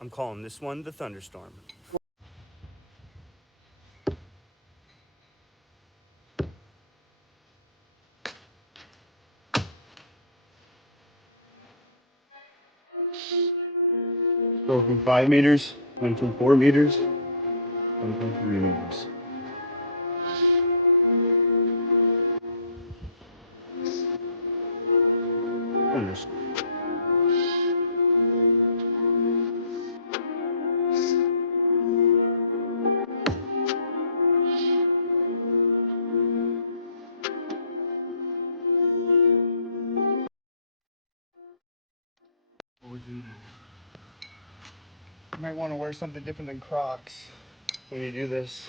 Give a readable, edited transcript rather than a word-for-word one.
I'm calling this one the Thunderstorm. Go from 5 meters, went from 4 meters, went from 3 meters. Thunderstorm. You might want to wear something different than Crocs When you do this,